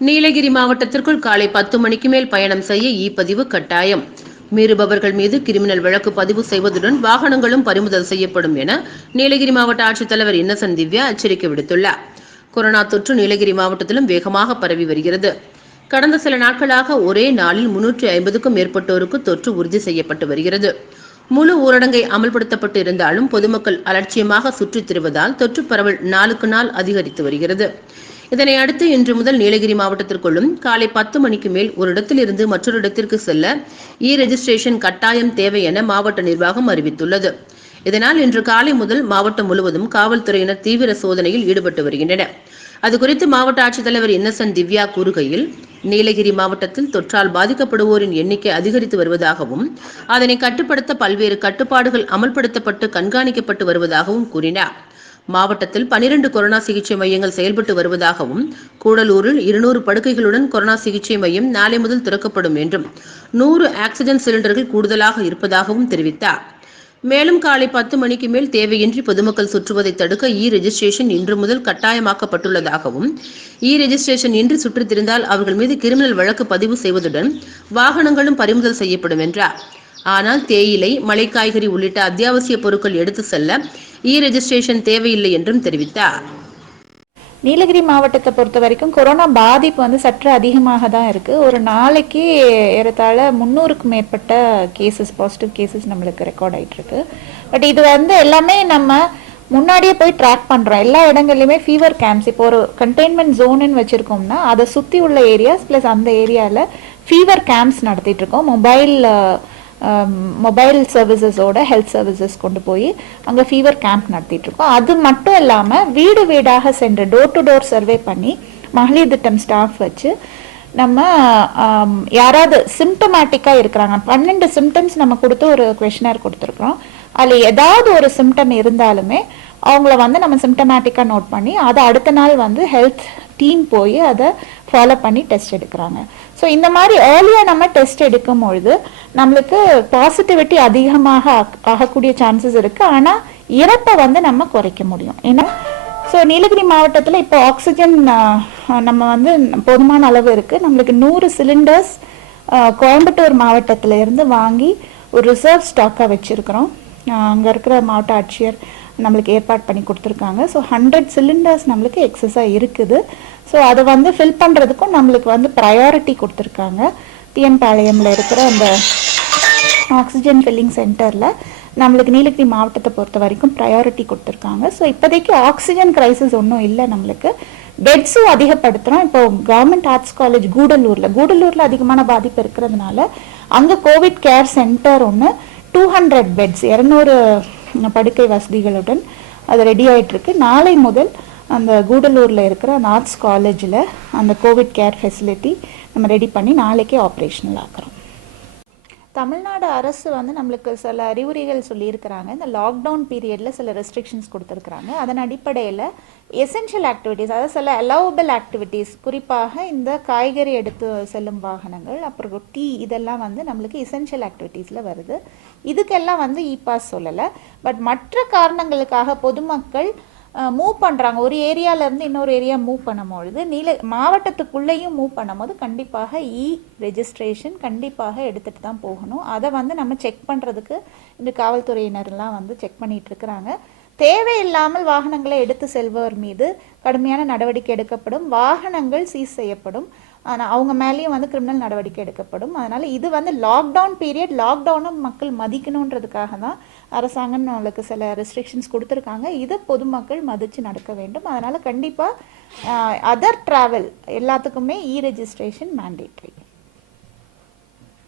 நீலகிரி மாவட்டத்திற்குள் காலை பத்து மணிக்கு மேல் பயணம் செய்ய இ பதிவு கட்டாயம். மீறுபவர்கள் மீது கிரிமினல் வழக்கு பதிவு செய்வதுடன் வாகனங்களும் பறிமுதல் செய்யப்படும் என நீலகிரி மாவட்ட ஆட்சித்தலைவர் இன்னசன் திவ்யா எச்சரிக்கை விடுத்துள்ளார். கொரோனா தொற்று நீலகிரி மாவட்டத்திலும் வேகமாக பரவி வருகிறது. கடந்த சில நாட்களாக ஒரே நாளில் முன்னூற்றி ஐம்பதுக்கும் மேற்பட்டோருக்கு தொற்று உறுதி செய்யப்பட்டு வருகிறது. முழு ஊரடங்கை அமல்படுத்தப்பட்டு இருந்தாலும் பொதுமக்கள் அலட்சியமாக சுற்றித் திரிவதால் தொற்று பரவல் நாளுக்கு நாள் அதிகரித்து வருகிறது. இதனை அடுத்து இன்று முதல் நீலகிரி மாவட்டத்திற்குள்ளும் காலை பத்து மணிக்கு மேல் ஒரு இடத்திலிருந்து மற்றொரு இடத்திற்கு செல்ல இ ரெஜிஸ்ட்ரேஷன் கட்டாயம் தேவை என மாவட்ட நிர்வாகம் அறிவித்துள்ளது. இதனால் இன்று காலை முதல் மாவட்டம் முழுவதும் காவல்துறையினர் தீவிர சோதனையில் ஈடுபட்டு வருகின்றனர். அதுகுறித்து மாவட்ட ஆட்சித்தலைவர் இன்னசென்ட் திவ்யா கூறுகையில் நீலகிரி மாவட்டத்தில் தொற்றால் பாதிக்கப்படுவோரின் எண்ணிக்கை அதிகரித்து வருவதாகவும் அதனை கட்டுப்படுத்த பல்வேறு கட்டுப்பாடுகள் அமல்படுத்தப்பட்டு கண்காணிக்கப்பட்டு வருவதாகவும் கூறினார். மாவட்டத்தில் பனிரெண்டு கொரோனா சிகிச்சை மையங்கள் செயல்பட்டு வருவதாகவும் கூடலூரில் இருநூறு படுக்கைகளுடன் கொரோனா சிகிச்சை மையம் நாளை முதல் திறக்கப்படும் என்றும் நூறு ஆக்சிஜன் சிலிண்டர்கள் கூடுதலாக இருப்பதாகவும் தெரிவித்தார். மேலும் காலை பத்து மணிக்கு மேல் தேவையின்றி பொதுமக்கள் சுற்றுவதை தடுக்க இ ரெஜிஸ்ட்ரேஷன் இன்று முதல் கட்டாயமாக்கப்பட்டுள்ளதாகவும் இ ரெஜிஸ்ட்ரேஷன் இன்றி சுற்றித் திரிந்தால் அவர்கள் மீது கிரிமினல் வழக்கு பதிவு செய்வதுடன் வாகனங்களும் பறிமுதல் செய்யப்படும் என்றார். ஆனால் தேயிலை மலை காய்கறி உள்ளிட்ட அத்தியாவசிய பொருட்கள் எடுத்து செல்ல இ ரெஜிஸ்ட்ரேஷன் தேவையில்லை என்றும் தெரிவித்தார். நீலகிரி மாவட்டத்தை பொறுத்த வரைக்கும் கொரோனா பாதிப்பு வந்து சற்று அதிகமாக தான் இருக்கு. ஒரு நாளைக்கு ஏறத்தாழ முந்நூறுக்கும் மேற்பட்ட கேசஸ் பாசிட்டிவ் கேசஸ் நம்மளுக்கு ரெக்கார்ட் ஆயிட்டு இருக்கு. பட் இது வந்து எல்லாமே நம்ம முன்னாடியே போய் ட்ராக் பண்றோம். எல்லா இடங்கள்லையுமே ஃபீவர் கேம்ப்ஸ் இப்போ ஒரு கண்டெய்ன்மெண்ட் ஜோனுன்னு வச்சிருக்கோம்னா அதை சுத்தி உள்ள ஏரியாஸ் பிளஸ் அந்த ஏரியால ஃபீவர் கேம்ப்ஸ் நடத்திட்டு இருக்கோம். மொபைல் மொபைல் சர்வீசஸோட ஹெல்த் சர்வீசஸ் கொண்டு போய் அங்கே ஃபீவர் கேம்ப் நடத்திட்டுருக்கோம். அது மட்டும் இல்லாமல் வீடு வீடாக சென்று டோர் டு டோர் சர்வே பண்ணி மகளிர் திட்டம் ஸ்டாஃப் வச்சு நம்ம um, யாராவது சிம்டமேட்டிக்காக இருக்கிறாங்க. பன்னெண்டு சிம்டம்ஸ் நம்ம கொடுத்து ஒரு கொஷினர் கொடுத்துருக்குறோம். அதில் ஏதாவது ஒரு சிம்டம் இருந்தாலுமே அவங்கள வந்து நம்ம சிம்டமேட்டிக்காக நோட் பண்ணி அதை அடுத்த நாள் வந்து ஹெல்த் டீம் போய் அதை ஃபாலோ பண்ணி டெஸ்ட் எடுக்கிறாங்க. ஸோ இந்த மாதிரி ஏர்லியாக நம்ம டெஸ்ட் எடுக்கும் பொழுது நம்மளுக்கு பாசிட்டிவிட்டி அதிகமாக ஆக்- ஆகக்கூடிய சான்சஸ் இருக்குது ஆனால் இறப்பை வந்து நம்ம குறைக்க முடியும். ஏன்னா ஸோ நீலகிரி மாவட்டத்தில் இப்போ ஆக்சிஜன் நம்ம வந்து போதுமான அளவு இருக்குது நம்மளுக்கு நூறு சிலிண்டர்ஸ் கோயம்புத்தூர் மாவட்டத்துல இருந்து வாங்கி ஒரு ரிசர்வ் ஸ்டாக்காக வச்சுருக்குறோம். அங்கே இருக்கிற மாவட்ட ஆட்சியர் நம்மளுக்கு ஏற்பாடு பண்ணி கொடுத்துருக்காங்க. ஸோ ஹண்ட்ரட் சிலிண்டர்ஸ் நம்மளுக்கு எக்ஸஸாக இருக்குது. ஸோ அதை வந்து ஃபில் பண்ணுறதுக்கும் நம்மளுக்கு வந்து ப்ரையாரிட்டி கொடுத்துருக்காங்க. டிஎன் பாளையமில் இருக்கிற அந்த ஆக்சிஜன் ஃபில்லிங் சென்டரில் நம்மளுக்கு நீலகிரி மாவட்டத்தை பொறுத்த வரைக்கும் ப்ரையாரிட்டி கொடுத்துருக்காங்க. ஸோ இப்போதைக்கு ஆக்சிஜன் கிரைசிஸ் ஒன்றும் இல்லை நம்மளுக்கு. பெட்ஸும் அதிகப்படுத்துகிறோம் இப்போ கவர்மெண்ட் ஆர்ட்ஸ் காலேஜ் கூடலூரில் கூடலூரில் அதிகமான பாதிப்பு இருக்கிறதுனால அங்கே கோவிட் கேர் சென்டர் ஒன்று டூ ஹண்ட்ரட் பெட்ஸ் இரநூறு படுக்கை வசதிகளுடன் அது ரெடி ஆகிட்டுருக்கு நாளை முதல் அந்த கூடலூரில் இருக்கிற அந்த ஆர்ட்ஸ் காலேஜில் அந்த கோவிட் கேர் ஃபெசிலிட்டி நம்ம ரெடி பண்ணி நாளைக்கே ஆப்ரேஷனல் ஆக்குறோம். தமிழ்நாடு அரசு வந்து நம்மளுக்கு சில அறிவுரைகள் சொல்லியிருக்கிறாங்க. இந்த லாக்டவுன் பீரியடில் சில ரெஸ்ட்ரிக்ஷன்ஸ் கொடுத்துருக்குறாங்க. அதன் அடிப்படையில் எசென்ஷியல் ஆக்டிவிட்டீஸ் அதாவது சில அலோவபிள் ஆக்டிவிட்டீஸ் குறிப்பாக இந்த காய்கறி எடுத்து செல்லும் வாகனங்கள் அப்புறம் டீ இதெல்லாம் வந்து நம்மளுக்கு எசென்ஷியல் ஆக்டிவிட்டீஸில் வருது. இதுக்கெல்லாம் வந்து இ பாஸ் சொல்லலை. பட் மற்ற காரணங்களுக்காக பொதுமக்கள் மூவ் பண்ணுறாங்க ஒரு ஏரியாவிலேருந்து இருந்து இன்னொரு ஏரியா மூவ் பண்ணும்பொழுது நீல மாவட்டத்துக்குள்ளேயும் மூவ் பண்ணும்போது கண்டிப்பாக இ ரெஜிஸ்ட்ரேஷன் கண்டிப்பாக எடுத்துகிட்டு தான் போகணும். அதை வந்து நம்ம செக் பண்ணுறதுக்கு இந்த காவல்துறையினர்லாம் வந்து செக் பண்ணிகிட்டு இருக்கிறாங்க. தேவையில்லாமல் வாகனங்களை எடுத்து செல்பவர் மீது கடுமையான நடவடிக்கை எடுக்கப்படும். வாகனங்கள் சீஸ் செய்யப்படும். ஆனால் அவங்க மேலேயும் வந்து கிரிமினல் நடவடிக்கை எடுக்கப்படும். அதனால் இது வந்து லாக்டவுன் பீரியட் லாக்டவுனும் மக்கள் மதிக்கணுன்றதுக்காக தான் அரசாங்கம் நம்மளுக்கு சில ரெஸ்ட்ரிக்ஷன்ஸ் கொடுத்துருக்காங்க. இதை பொதுமக்கள் மதித்து நடக்க வேண்டும். அதனால் கண்டிப்பாக அதர் ட்ராவல் எல்லாத்துக்குமே இ ரெஜிஸ்ட்ரேஷன் மேண்டேட்ரி